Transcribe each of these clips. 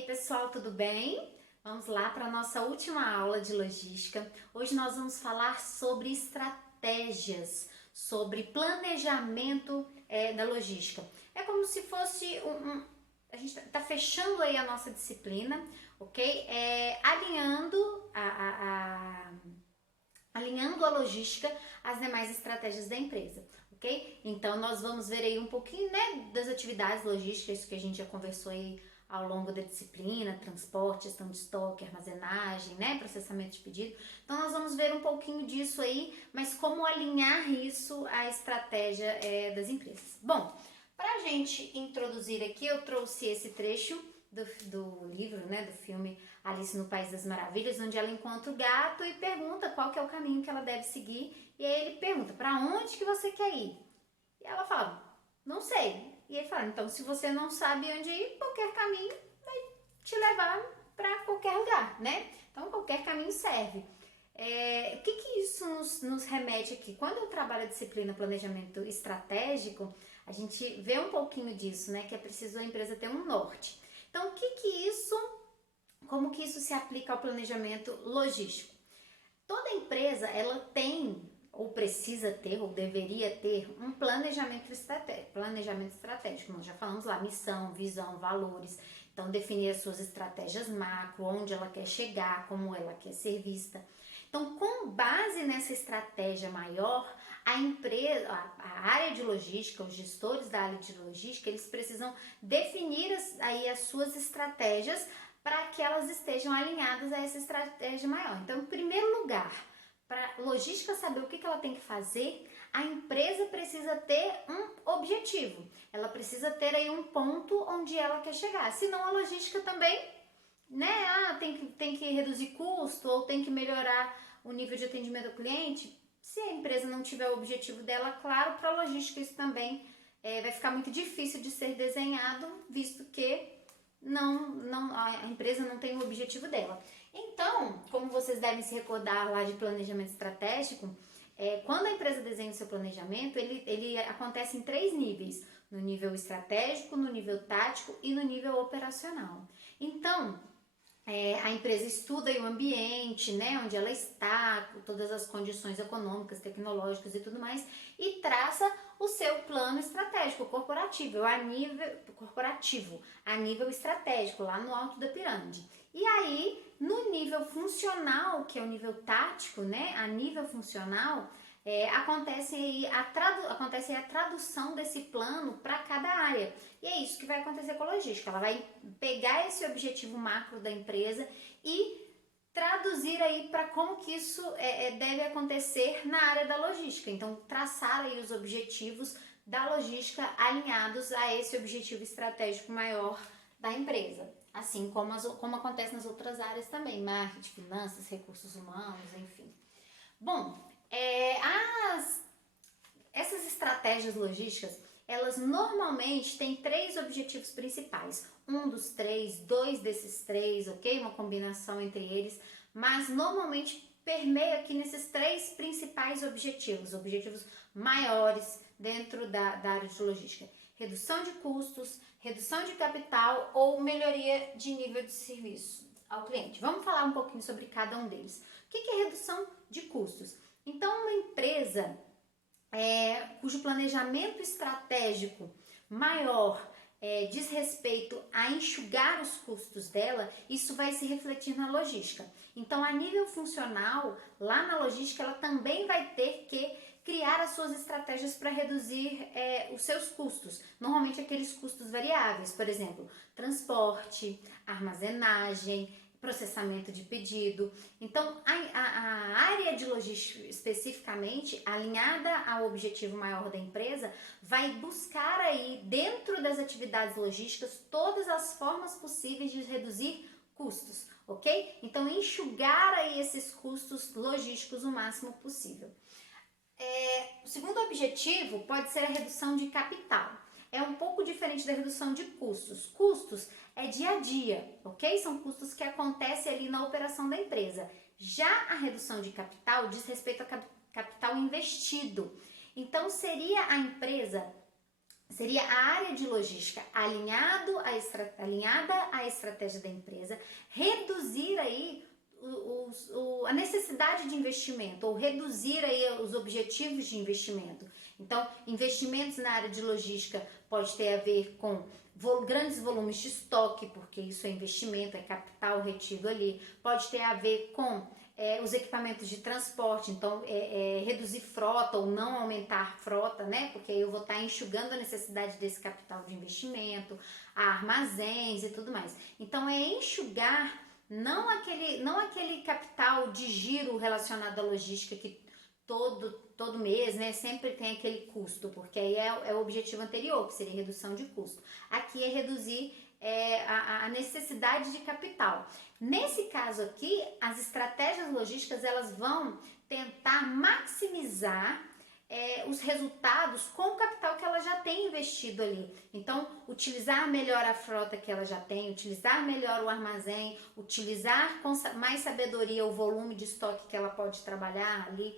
aí pessoal, tudo bem? Vamos lá para a nossa última aula de logística. Hoje nós vamos falar sobre estratégias, sobre planejamento da logística. É como se fosse a gente está fechando aí a nossa disciplina, ok? Alinhando a logística às demais estratégias da empresa, ok? Então nós vamos ver aí um pouquinho, né, das atividades logísticas que a gente já conversou aí ao longo da disciplina, transporte, gestão de estoque, armazenagem, né, processamento de pedido. Então nós vamos ver um pouquinho disso aí, mas como alinhar isso à estratégia das empresas. Bom, para a gente introduzir aqui, eu trouxe esse trecho do livro, né, do filme Alice no País das Maravilhas, onde ela encontra o gato e pergunta qual que é o caminho que ela deve seguir. E aí ele pergunta, para onde que você quer ir? E ela fala, não sei. E ele fala, então se você não sabe onde ir, qualquer caminho vai te levar para qualquer lugar, né? Então qualquer caminho serve. O que isso nos remete aqui? Quando eu trabalho a disciplina planejamento estratégico, a gente vê um pouquinho disso, né? Que é preciso a empresa ter um norte. Então, como que isso se aplica ao planejamento logístico? Toda empresa, ela tem, ou precisa ter, ou deveria ter, um planejamento estratégico. Nós já falamos lá, missão, visão, valores. Então, definir as suas estratégias macro, onde ela quer chegar, como ela quer ser vista. Então, com base nessa estratégia maior, a empresa, a área de logística, os gestores da área de logística, eles precisam definir as suas estratégias para que elas estejam alinhadas a essa estratégia maior. Então, em primeiro lugar, para a logística saber o que ela tem que fazer, a empresa precisa ter um objetivo. Ela precisa ter aí um ponto onde ela quer chegar. Senão a logística também, né? Tem que reduzir custo ou tem que melhorar o nível de atendimento ao cliente. Se a empresa não tiver o objetivo dela claro, para a logística isso também vai ficar muito difícil de ser desenhado, visto que a empresa não tem o objetivo dela. Então, como vocês devem se recordar lá de planejamento estratégico, quando a empresa desenha o seu planejamento, ele acontece em 3 níveis: no nível estratégico, no nível tático e no nível operacional. Então, a empresa estuda o ambiente, né, onde ela está, todas as condições econômicas, tecnológicas e tudo mais, e traça o seu plano estratégico corporativo, a nível estratégico, lá no alto da pirâmide. E aí, no nível funcional, que é o nível tático, né, a nível funcional, acontece aí a tradução desse plano para cada área. E é isso que vai acontecer com a logística. Ela vai pegar esse objetivo macro da empresa e traduzir aí para como que isso deve acontecer na área da logística. Então, traçar aí os objetivos da logística alinhados a esse objetivo estratégico maior da empresa. Assim como acontece nas outras áreas também, marketing, finanças, recursos humanos, enfim. Bom, essas estratégias logísticas, elas normalmente têm 3 objetivos principais. Um dos 3, 2 desses 3, ok? Uma combinação entre eles, mas normalmente permeia aqui nesses 3 principais objetivos maiores dentro da área de logística: redução de custos, redução de capital ou melhoria de nível de serviço ao cliente. Vamos falar um pouquinho sobre cada um deles. O que é redução de custos? Então, uma empresa cujo planejamento estratégico maior diz respeito a enxugar os custos dela, isso vai se refletir na logística. Então, a nível funcional, lá na logística, ela também vai ter que criar as suas estratégias para reduzir os seus custos. Normalmente, aqueles custos variáveis, por exemplo, transporte, armazenagem, processamento de pedido. Então, a área de logística especificamente, alinhada ao objetivo maior da empresa, vai buscar aí, dentro das atividades logísticas, todas as formas possíveis de reduzir custos, ok? Então, enxugar aí esses custos logísticos o máximo possível. O segundo objetivo pode ser a redução de capital. É um pouco diferente da redução de custos. Custos é dia a dia, ok? São custos que acontecem ali na operação da empresa. Já a redução de capital diz respeito a capital investido. Então, seria a empresa seria a área de logística alinhada à estratégia da empresa, reduzir aí a necessidade de investimento ou reduzir aí os objetivos de investimento. Então, investimentos na área de logística pode ter a ver com grandes volumes de estoque, porque isso é investimento, é capital retido ali. Pode ter a ver com os equipamentos de transporte, então reduzir frota ou não aumentar frota, né? Porque aí eu vou estar enxugando a necessidade desse capital de investimento, armazéns e tudo mais. Então é enxugar não aquele capital de giro relacionado à logística que todo mês, né, sempre tem aquele custo, porque aí é o objetivo anterior, que seria redução de custo. Aqui é reduzir a necessidade de capital. Nesse caso aqui, as estratégias logísticas elas vão tentar maximizar os resultados com o capital que ela já tem investido ali. Então, utilizar melhor a frota que ela já tem, utilizar melhor o armazém, utilizar com mais sabedoria o volume de estoque que ela pode trabalhar ali,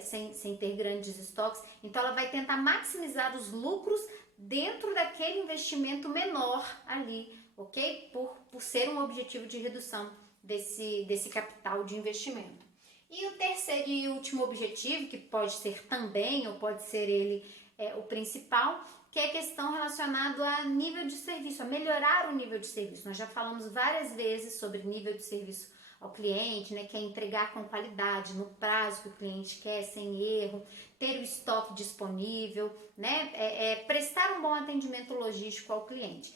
sem ter grandes estoques. Então, ela vai tentar maximizar os lucros dentro daquele investimento menor ali, ok? Por ser um objetivo de redução desse capital de investimento. E o terceiro e último objetivo, que pode ser também, ou pode ser ele o principal, que é a questão relacionada a nível de serviço, a melhorar o nível de serviço. Nós já falamos várias vezes sobre nível de serviço ao cliente, né, que é entregar com qualidade, no prazo que o cliente quer, sem erro, ter o estoque disponível, né, prestar um bom atendimento logístico ao cliente.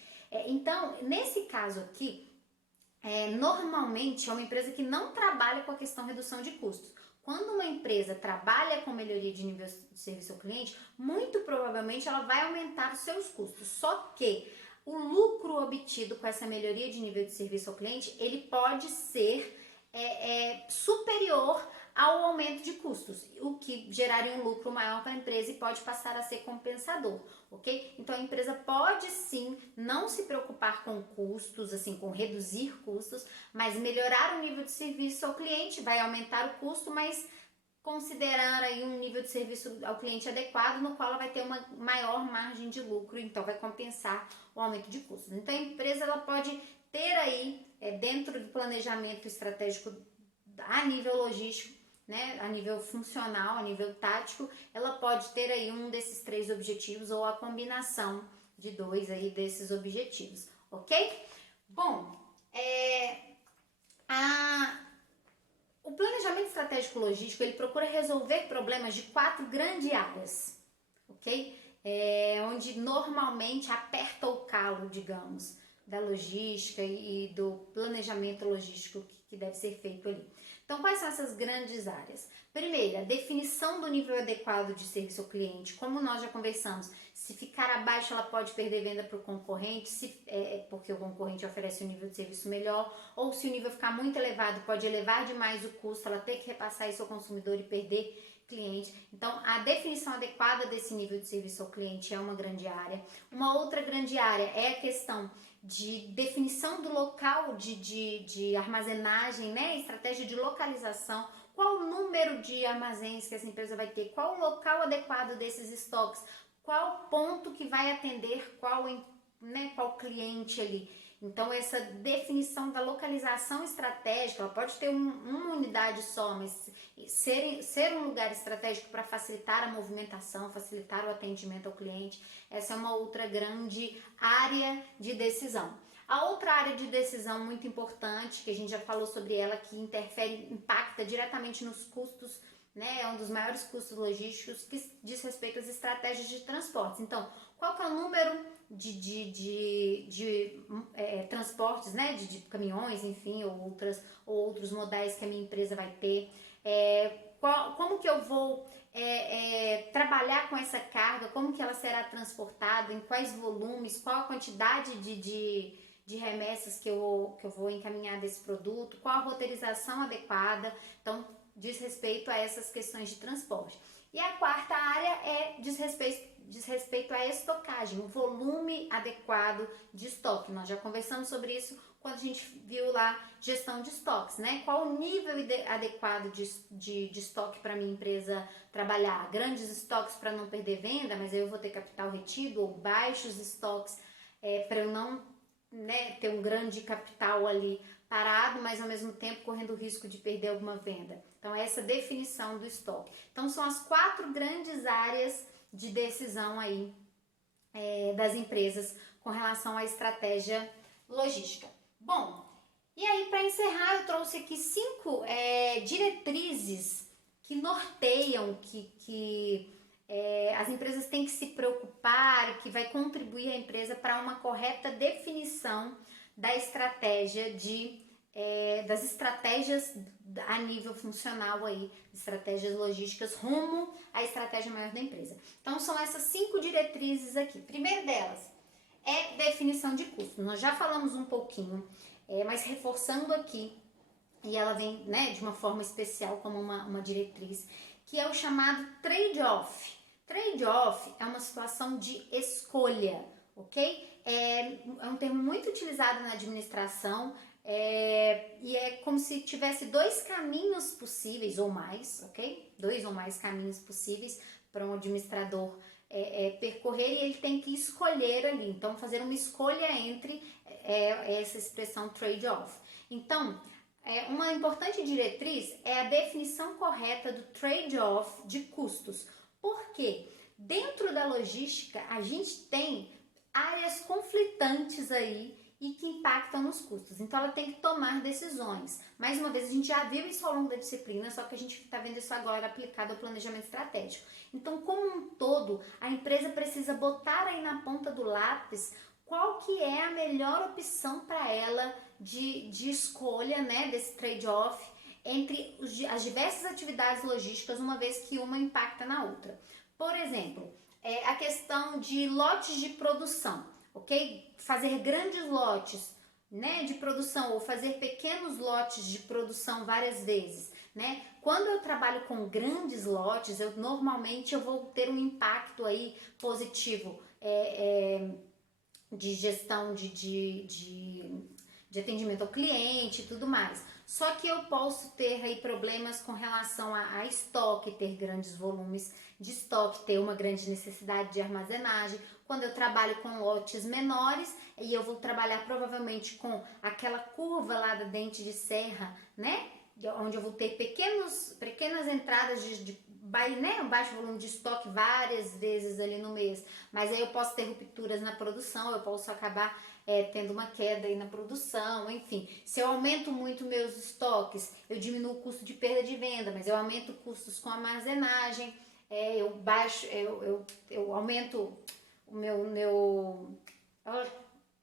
Então, nesse caso aqui, normalmente é uma empresa que não trabalha com a questão de redução de custos. Quando uma empresa trabalha com melhoria de nível de serviço ao cliente, muito provavelmente ela vai aumentar os seus custos. Só que o lucro obtido com essa melhoria de nível de serviço ao cliente, ele pode ser superior ao aumento de custos, o que geraria um lucro maior para a empresa e pode passar a ser compensador, ok? Então a empresa pode sim não se preocupar com custos, assim, com reduzir custos, mas melhorar o nível de serviço ao cliente, vai aumentar o custo, mas considerar aí um nível de serviço ao cliente adequado, no qual ela vai ter uma maior margem de lucro, então vai compensar o aumento de custos. Então a empresa ela pode ter aí, dentro do planejamento estratégico a nível logístico, né, a nível funcional, a nível tático, ela pode ter aí um desses 3 objetivos ou a combinação de 2 aí desses objetivos, ok? Bom, o planejamento estratégico logístico, ele procura resolver problemas de 4 grandes áreas, ok? Onde normalmente aperta o calo, digamos, da logística e do planejamento logístico que deve ser feito ali. Então, quais são essas grandes áreas? Primeira, definição do nível adequado de serviço ao cliente. Como nós já conversamos, se ficar abaixo, ela pode perder venda para o concorrente, porque o concorrente oferece um nível de serviço melhor, ou se o nível ficar muito elevado, pode elevar demais o custo, ela ter que repassar isso ao consumidor e perder cliente. Então, a definição adequada desse nível de serviço ao cliente é uma grande área. Uma outra grande área é a questão de definição do local de armazenagem, né? Estratégia de localização, qual o número de armazéns que essa empresa vai ter, qual o local adequado desses estoques, qual ponto que vai atender qual cliente ali. Então, essa definição da localização estratégica, ela pode ter uma unidade só, mas ser um lugar estratégico para facilitar a movimentação, facilitar o atendimento ao cliente, essa é uma outra grande área de decisão. A outra área de decisão muito importante, que a gente já falou sobre ela, que impacta diretamente nos custos, né, é um dos maiores custos logísticos, que diz respeito às estratégias de transportes. Então, qual que é o número de transportes, né, de caminhões, enfim, ou outros modais que a minha empresa vai ter, como que eu vou trabalhar com essa carga, como que ela será transportada, em quais volumes, qual a quantidade de remessas que eu vou encaminhar desse produto, qual a roteirização adequada. Então, diz respeito a essas questões de transporte. E a quarta área diz respeito diz respeito à estocagem, o volume adequado de estoque. Nós já conversamos sobre isso quando a gente viu lá gestão de estoques, né? Qual o nível adequado de estoque para minha empresa trabalhar? Grandes estoques para não perder venda, mas aí eu vou ter capital retido, ou baixos estoques para eu não, né, ter um grande capital ali parado, mas ao mesmo tempo correndo o risco de perder alguma venda. Então, essa definição do estoque. Então, são as 4 grandes áreas de decisão aí das empresas com relação à estratégia logística. Bom, e aí para encerrar eu trouxe aqui 5 diretrizes que norteiam, que as empresas têm que se preocupar, que vai contribuir a empresa para uma correta definição da estratégia das estratégias a nível funcional aí, estratégias logísticas rumo à estratégia maior da empresa. Então são essas 5 diretrizes aqui. Primeiro delas é definição de custos. Nós já falamos um pouquinho, mas reforçando aqui, e ela vem, né, de uma forma especial como uma diretriz, que é o chamado trade-off. Trade-off é uma situação de escolha, ok? É um termo muito utilizado na administração, e é como se tivesse 2 caminhos possíveis ou mais, ok? 2 ou mais caminhos possíveis para um administrador percorrer, e ele tem que escolher ali, então fazer uma escolha entre essa expressão trade-off. Então, uma importante diretriz é a definição correta do trade-off de custos. Por quê? Dentro da logística, a gente tem áreas conflitantes aí e que impactam nos custos. Então, ela tem que tomar decisões. Mais uma vez, a gente já viu isso ao longo da disciplina, só que a gente está vendo isso agora aplicado ao planejamento estratégico. Então, como um todo, a empresa precisa botar aí na ponta do lápis qual que é a melhor opção para ela de escolha, né, desse trade-off entre as diversas atividades logísticas, uma vez que uma impacta na outra. Por exemplo, a questão de lotes de produção, ok? Fazer grandes lotes, né, de produção ou fazer pequenos lotes de produção várias vezes, né? Quando eu trabalho com grandes lotes, normalmente eu vou ter um impacto aí positivo de gestão de atendimento ao cliente e tudo mais. Só que eu posso ter aí problemas com relação a estoque, ter grandes volumes de estoque, ter uma grande necessidade de armazenagem. Quando eu trabalho com lotes menores, e eu vou trabalhar provavelmente com aquela curva lá da dente de serra, né? Onde eu vou ter pequenas entradas um baixo volume de estoque várias vezes ali no mês, mas aí eu posso ter rupturas na produção, eu posso acabar tendo uma queda aí na produção, enfim. Se eu aumento muito meus estoques, eu diminuo o custo de perda de venda, mas eu aumento custos com armazenagem, eu aumento o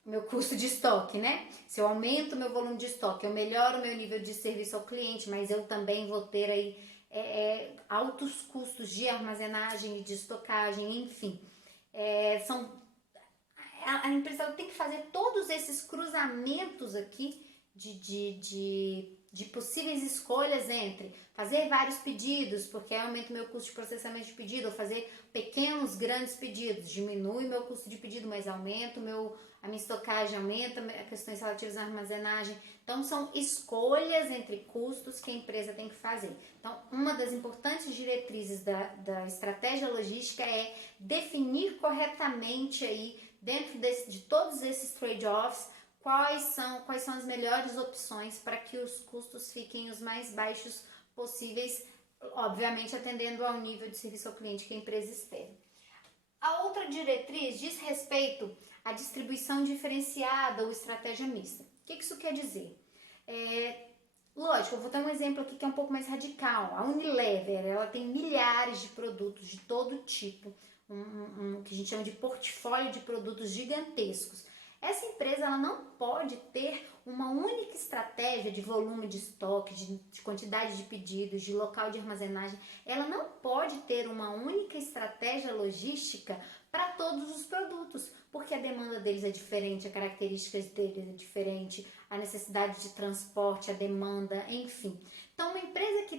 meu custo de estoque, né? Se eu aumento o meu volume de estoque, eu melhoro o meu nível de serviço ao cliente, mas eu também vou ter aí altos custos de armazenagem e de estocagem, enfim. A empresa ela tem que fazer todos esses cruzamentos aqui de possíveis escolhas entre fazer vários pedidos, porque aumenta o meu custo de processamento de pedido, ou fazer pequenos, grandes pedidos, diminui meu custo de pedido, mas aumenta a minha estocagem, aumenta questões relativas à armazenagem. Então, são escolhas entre custos que a empresa tem que fazer. Então, uma das importantes diretrizes da estratégia logística é definir corretamente aí, dentro de todos esses trade-offs, quais são as melhores opções para que os custos fiquem os mais baixos possíveis, obviamente atendendo ao nível de serviço ao cliente que a empresa espera. A outra diretriz diz respeito à distribuição diferenciada ou estratégia mista. O que isso quer dizer? Lógico, eu vou dar um exemplo aqui que é um pouco mais radical. A Unilever, ela tem milhares de produtos de todo tipo, que a gente chama de portfólio de produtos gigantescos. Essa empresa ela não pode ter uma única estratégia de volume de estoque, de quantidade de pedidos, de local de armazenagem. Ela não pode ter uma única estratégia logística para todos os produtos, porque a demanda deles é diferente, as características deles é diferente, a necessidade de transporte, a demanda, enfim. Então, uma empresa que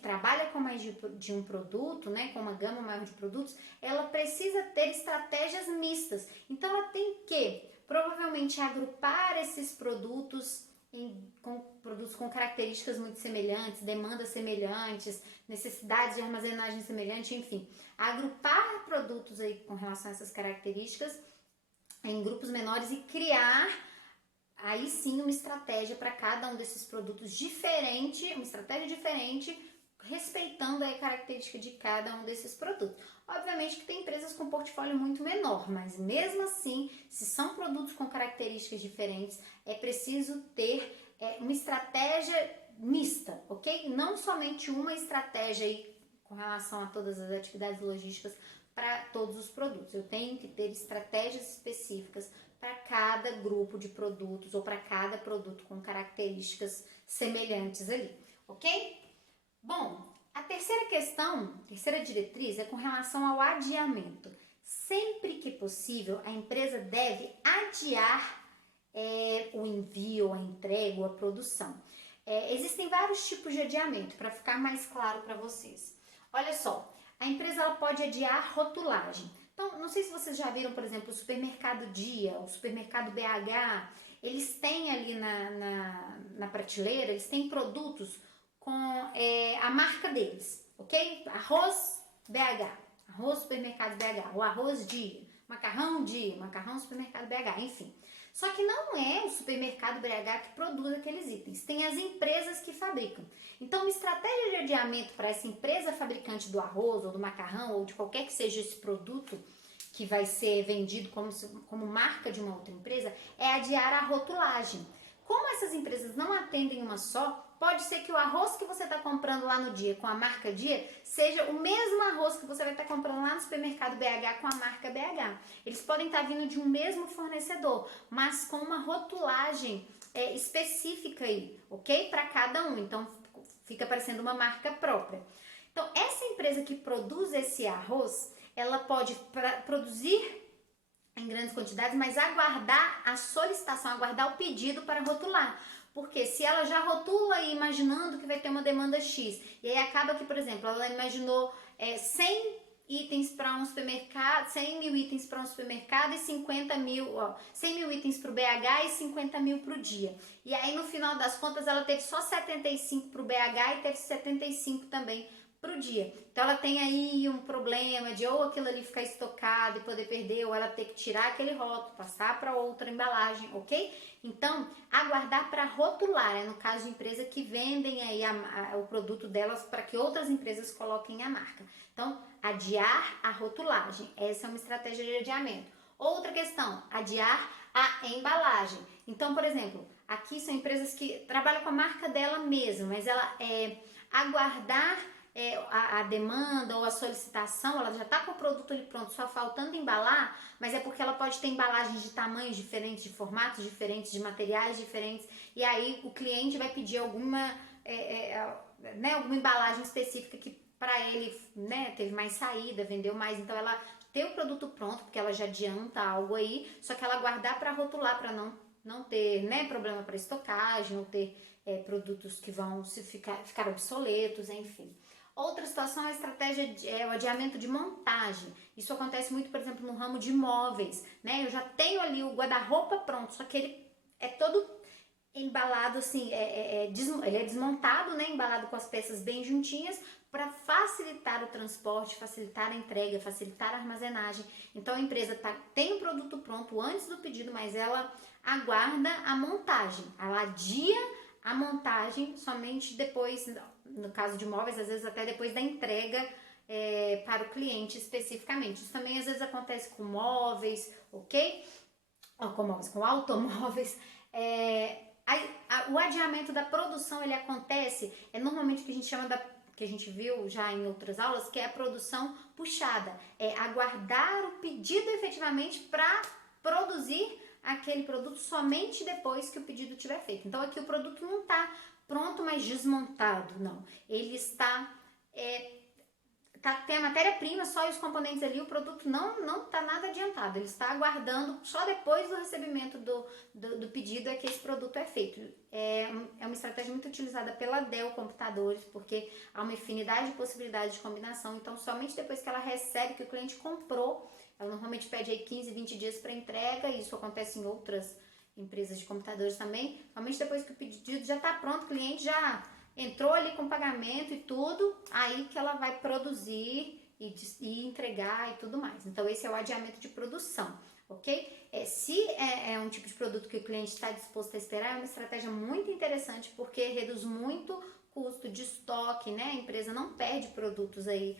trabalha com mais de um produto, né, com uma gama maior de produtos, ela precisa ter estratégias mistas. Então, ela tem que, provavelmente, agrupar esses produtos com produtos com características muito semelhantes, demandas semelhantes, necessidades de armazenagem semelhante, enfim. Agrupar produtos aí com relação a essas características em grupos menores e criar aí sim uma estratégia para cada um desses produtos diferente, uma estratégia diferente, respeitando a característica de cada um desses produtos. Obviamente que tem empresas com portfólio muito menor, mas mesmo assim, se são produtos com características diferentes, é preciso ter uma estratégia mista, ok? Não somente uma estratégia aí com relação a todas as atividades logísticas para todos os produtos. Eu tenho que ter estratégias específicas para cada grupo de produtos ou para cada produto com características semelhantes ali, ok? Bom, a terceira questão, terceira diretriz é com relação ao adiamento. Sempre que possível, a empresa deve adiar o envio, a entrega ou a produção. Existem vários tipos de adiamento, para ficar mais claro para vocês. Olha só, a empresa ela pode adiar rotulagem. Então, não sei se vocês já viram, por exemplo, o supermercado Dia, o supermercado BH, eles têm ali na prateleira, eles têm produtos com a marca deles, ok? Arroz BH, arroz supermercado BH, o arroz Dia, macarrão supermercado BH, enfim. Só que não é o supermercado BH que produz aqueles itens, tem as empresas que fabricam. Então, uma estratégia de adiamento para essa empresa fabricante do arroz ou do macarrão ou de qualquer que seja esse produto que vai ser vendido como marca de uma outra empresa é adiar a rotulagem. Como essas empresas não atendem uma só, pode ser que o arroz que você está comprando lá no Dia com a marca Dia seja o mesmo arroz que você vai estar comprando lá no supermercado BH com a marca BH. Eles podem estar vindo de um mesmo fornecedor, mas com uma rotulagem específica aí, ok? Para cada um, então fica parecendo uma marca própria. Então, essa empresa que produz esse arroz, ela pode produzir em grandes quantidades, mas aguardar a solicitação, aguardar o pedido para rotular. Porque se ela já rotula aí imaginando que vai ter uma demanda X, e aí acaba que, por exemplo, ela imaginou 100 itens para um supermercado, 100 mil itens para um supermercado e 100 mil itens para o BH e 50 mil para o Dia. E aí, no final das contas, ela teve só 75 para o BH e teve 75 também para o Dia. Então ela tem aí um problema de ou aquilo ali ficar estocado e poder perder, ou ela ter que tirar aquele rótulo, passar para outra embalagem, ok? Então, aguardar para rotular, no caso de empresa que vendem aí o produto delas para que outras empresas coloquem a marca. Então, adiar a rotulagem, essa é uma estratégia de adiamento. Outra questão, adiar a embalagem. Então, por exemplo, aqui são empresas que trabalham com a marca dela mesma, mas ela aguardar a demanda ou a solicitação, ela já está com o produto ali pronto, só faltando embalar, mas é porque ela pode ter embalagens de tamanhos diferentes, de formatos diferentes, de materiais diferentes, e aí o cliente vai pedir alguma embalagem específica que para ele teve mais saída, vendeu mais, então ela ter o produto pronto, porque ela já adianta algo aí, só que ela guardar para rotular, para não ter problema para estocagem, ou ter produtos que vão ficar obsoletos, enfim. Outra situação é a estratégia o adiamento de montagem. Isso acontece muito, por exemplo, no ramo de móveis, né? Eu já tenho ali o guarda-roupa pronto, só que ele é todo embalado assim, ele é desmontado, né? Embalado com as peças bem juntinhas para facilitar o transporte, facilitar a entrega, facilitar a armazenagem. Então a empresa tem o produto pronto antes do pedido, mas ela aguarda a montagem, ela adia a montagem somente depois, no caso de móveis, às vezes até depois da entrega para o cliente especificamente. Isso também às vezes acontece com móveis, ok? Ou com automóveis. O adiamento da produção, ele acontece, normalmente o que a gente chama que a gente viu já em outras aulas, que é a produção puxada. É aguardar o pedido efetivamente para produzir aquele produto somente depois que o pedido tiver feito. Então aqui o produto não está pronto, mas desmontado, não. Ele está tem a matéria-prima só e os componentes ali, o produto não tá nada adiantado, ele está aguardando, só depois do recebimento do pedido é que esse produto é feito. É uma estratégia muito utilizada pela Dell Computadores, porque há uma infinidade de possibilidades de combinação, então somente depois que ela recebe, que o cliente comprou, ela normalmente pede aí 15, 20 dias para entrega, e isso acontece em outras empresas de computadores também, somente depois que o pedido já está pronto, o cliente já entrou ali com pagamento e tudo, aí que ela vai produzir e entregar e tudo mais. Então, esse é o adiamento de produção, ok? Se é um tipo de produto que o cliente está disposto a esperar, é uma estratégia muito interessante, porque reduz muito o custo de estoque, né? A empresa não perde produtos aí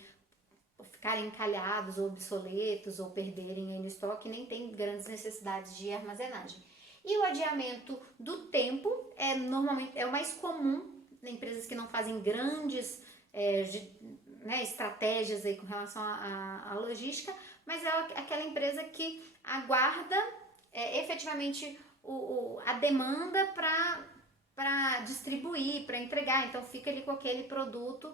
por ficarem encalhados ou obsoletos ou perderem aí no estoque, nem tem grandes necessidades de armazenagem. E o adiamento do tempo normalmente é o mais comum em empresas que não fazem grandes estratégias aí com relação à logística, mas é aquela empresa que aguarda efetivamente a demanda para distribuir, para entregar, então fica ali com aquele produto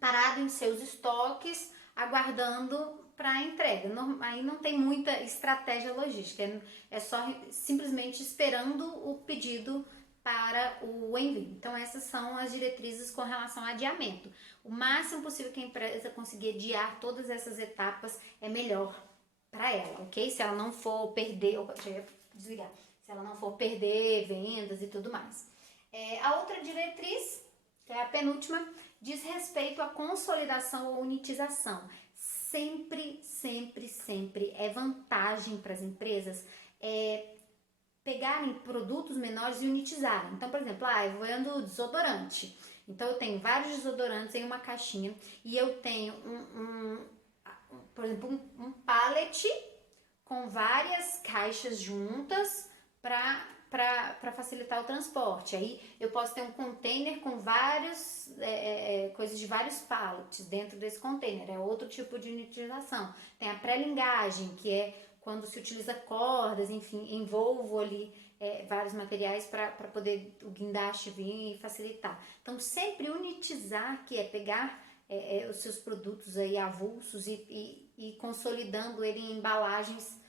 parado em seus estoques, aguardando para entrega. Aí não tem muita estratégia logística, é só simplesmente esperando o pedido para o envio. Então, essas são as diretrizes com relação ao adiamento. O máximo possível que a empresa conseguir adiar todas essas etapas é melhor para ela, ok? Se ela não for perder, deixa eu desligar, se ela não for perder vendas e tudo mais. A outra diretriz, que é a penúltima, diz respeito à consolidação ou unitização. Sempre, sempre, sempre é vantagem para as empresas pegarem produtos menores e unitizarem. Então, por exemplo, eu vendo desodorante. Então, eu tenho vários desodorantes em uma caixinha e eu tenho por exemplo, um pallet com várias caixas juntas para facilitar o transporte. Aí eu posso ter um container com várias coisas de vários pallets dentro desse container. É outro tipo de unitização. Tem a pré-lingagem, que é quando se utiliza cordas, enfim, envolvo ali vários materiais para poder o guindaste vir e facilitar. Então, sempre unitizar, que é pegar os seus produtos aí avulsos e consolidando ele em embalagens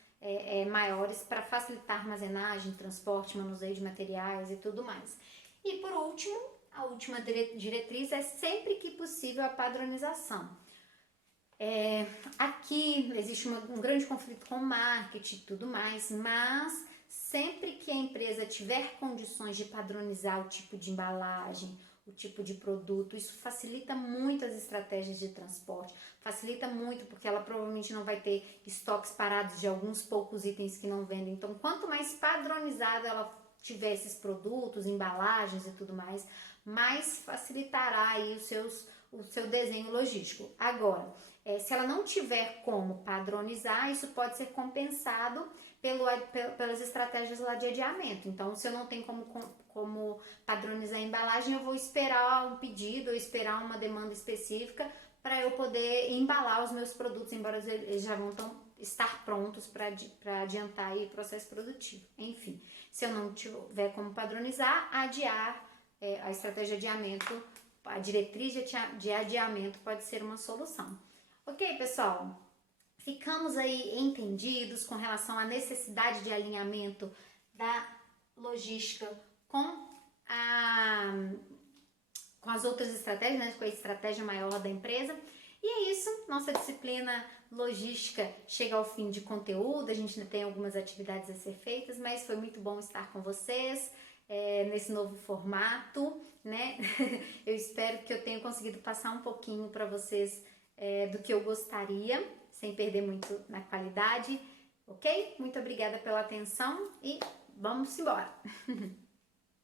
maiores para facilitar armazenagem, transporte, manuseio de materiais e tudo mais. E por último, a última diretriz é sempre que possível a padronização. Aqui existe um grande conflito com o marketing e tudo mais, mas sempre que a empresa tiver condições de padronizar o tipo de embalagem, o tipo de produto, isso facilita muito as estratégias de transporte, facilita muito porque ela provavelmente não vai ter estoques parados de alguns poucos itens que não vendem. Então, quanto mais padronizada ela tiver esses produtos, embalagens e tudo mais, mais facilitará aí o seu desenho logístico. Agora, se ela não tiver como padronizar, isso pode ser compensado pelas estratégias lá de adiamento. Então, se eu não tenho como padronizar a embalagem, eu vou esperar um pedido ou esperar uma demanda específica para eu poder embalar os meus produtos, embora eles já vão estar prontos para adiantar aí o processo produtivo. Enfim, se eu não tiver como padronizar, adiar a estratégia de adiamento, a diretriz de adiamento pode ser uma solução. Ok, pessoal? Ficamos aí entendidos com relação à necessidade de alinhamento da logística com as outras estratégias, né, com a estratégia maior da empresa. E é isso, nossa disciplina logística chega ao fim de conteúdo, a gente ainda tem algumas atividades a ser feitas, mas foi muito bom estar com vocês nesse novo formato, né? Eu espero que eu tenha conseguido passar um pouquinho para vocês do que eu gostaria, sem perder muito na qualidade, ok? Muito obrigada pela atenção e vamos embora!